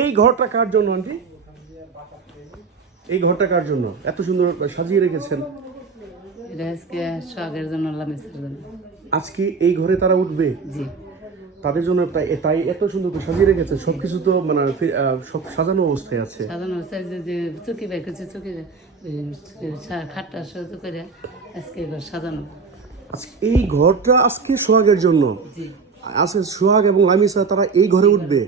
এই ঘরটা কার জন্য আন্টি? এই ঘরটা কার জন্য? এত সুন্দর সাজিয়ে রেখেছেন। এটা আজকে সোহাগের জন্য আজকে এই ঘরে তারা উঠবে? জি। তাদের জন্য তাই তাই এত সুন্দর করে সাজিয়ে রেখেছেন। সবকিছু তো মানে সব সাজানো অবস্থায় আছে। সাধারণ অবস্থায় যে চুকি বাই চুকি খাটটা সহ্য করে আজকে এবার সাজানো। আজকে এই ঘরটা আজকে সোহাগের জন্য? জি। আছে সোহাগ এবং লামিসা তারা এই ঘরে উঠবে।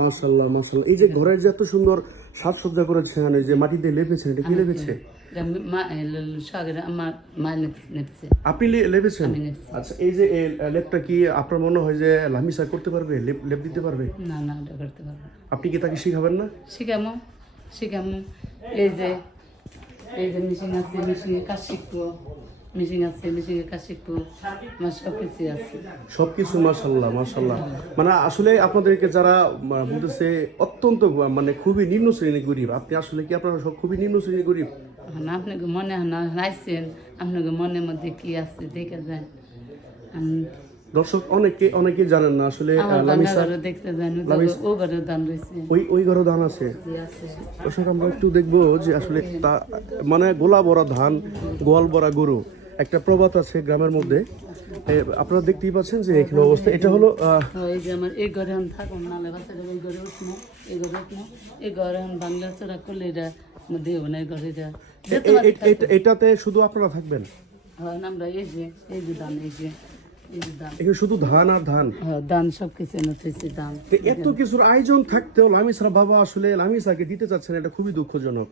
মাশাল্লাহ মাশাল্লাহ এই যে ঘরের যে এত সুন্দর সাজসজ্জা করেছেন এই যে মাটি দিয়ে লেপেছেন এটা কি লেপেছে? আপনি লেপেছেন? আচ্ছা এই যে লেপটা কি আপনার মনে হয় যে লামিসা করতে পারবে? লেপ লেপ দিতে পারবে? না না করতে পারব। আপনি কি তাকে শিখাবেন না? শিখামো শিখামো। এই যে এই যে মেশিন আছে মেশিনে কাজ শিখব। মেশিন আছে মেশিনে কাজ শিখব। আমার সব কিছু আছে। সবকিছু মাশাল্লাহ মাশাল্লাহ মানে আসলে আপনাদেরকে যারা বলতেছে অত্যন্ত মানে খুবই নিম্ন শ্রেণির গরিব আপনি আসলে কি আপনারা সব খুবই নিম্ন শ্রেণির গরিব? এখন আপনাকে মনে হয় না আইসেন আপনাকে মনের মধ্যে কি আছে দেখে যায় দর্শক অনেকে অনেকে জানেন না আসলে যান ওই ওই ঘরে ধান আছে। দর্শক আমরা একটু দেখব যে আসলে তা মানে গোলা বড়া ধান গোয়াল ভরা গরু একটা প্রবাদ আছে গ্রামের মধ্যে। আপনারা দেখতেই পাচ্ছেন যে এখানে অবস্থা। এটা হলো এই যে আমার এই ঘরে এখন থাকুন নালে বাচ্চারা এই ঘরে উঠবো এই ঘরে উঠবো এই ঘরে এখন বাংলা চড়া করলে এটা দেবো না এই ঘরে এটা যেতে এ- পারি এ- এটা- এটাতে শুধু আপনারা থাকবেন? হয় আমরা এই যে এই যে এই যে এখানে শুধু ধান আর ধান? হ্যাঁ, দান সব কিছু তো এত কিছুর আয়োজন থাকতেও লামিসার বাবা আসলে লামিসাকে দিতে চাচ্ছেন এটা খুবই দুঃখজনক।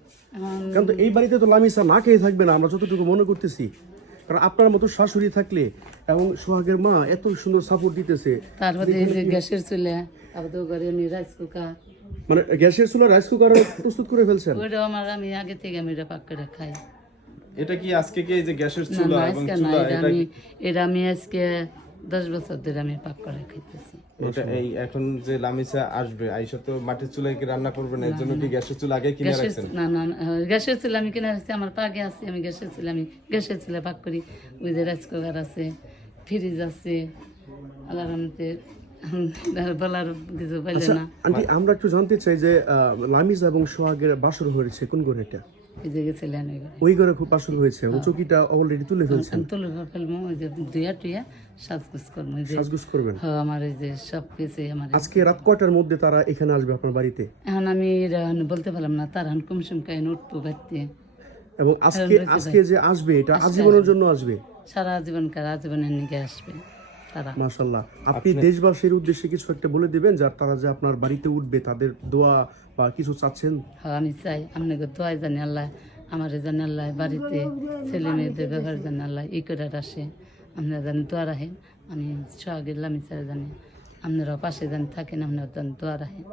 কারণ এই বাড়িতে তো লামিসা না খেয়ে থাকবে না আমরা যতটুকু মনে করতেছি। কারণ আপনার মতো শাশুড়ি থাকলে এবং সোহাগের মা এত সুন্দর সাপোর্ট দিতেছে। তারপরে এই যে গ্যাসের চুলে তো ঘরে আমি রাইস কুকার মানে গ্যাসের চুলা রাইস কুকার প্রস্তুত করে ফেলছেন? ওইটাও আমার আমি আগে থেকে আমি এটা পাক করে খাই। এটা কি আজকে কি এই যে গ্যাসের চুলা এবং চুলা এটা এটা আমি এটা আমি আজকে দশ বছর ধরে আমি পাক করে খাইতেছি। এটা এই এখন যে লামিসা আসবে আইসা তো মাটির চুলায় কি রান্না করবে না? এর জন্য কি গ্যাসের চুলা আগে কিনে রাখছেন? না না হ্যাঁ, গ্যাসের চুলে আমি কিনে রাখছি আমার পাগে আছে আমি গ্যাসের চুলে আমি গ্যাসের চুলে পাক করি। ওই যে রাইস কুকার আছে ফ্রিজ আছে আলারামতে বলার কিছু পাইলে না। আন্টি আমরা একটু জানতে চাই যে লামিজ এবং সোহাগের বাসর হয়েছে কোন ঘরে এটা গেছিলেন ওই ঘরে খুব হয়েছে। এবং চকিটা অলরেডি তুলে ফেলছেন? তুলে ফেলব ওই যে দুইয়া টুইয়া সাজগুজ করব সাজগুজ করবেন? হ্যাঁ, আমার এই যে সব কিছুই আমার আজকে রাত কয়টার মধ্যে তারা এখানে আসবে আপনার বাড়িতে? এখন আমি বলতে পারলাম না তার এখন কুমসুম কাইন উঠবো বাড়তে। এবং আজকে আজকে যে আসবে এটা আজীবনের জন্য আসবে? সারা জীবনকার আজীবনের নিকে আসবে। মাশাল্লাহ আপনি দেশবাসীর উদ্দেশ্যে কিছু একটা বলে দিবেন যার তারা যে আপনার বাড়িতে উঠবে তাদের দোয়া বা কিছু চাচ্ছেন? হ্যাঁ আমি চাই। আপনাকে দোয়াই জানি আল্লাহ আমার জানি আল্লাহ বাড়িতে ছেলে মেয়েদের ব্যবহার জানি আল্লাহ ই করে আসে। আপনারা জানি দোয়া রাখেন আমি সোহাগের লামি চাই জানি। আপনারা পাশে জানি থাকেন আপনারা জানি দোয়া রাখেন।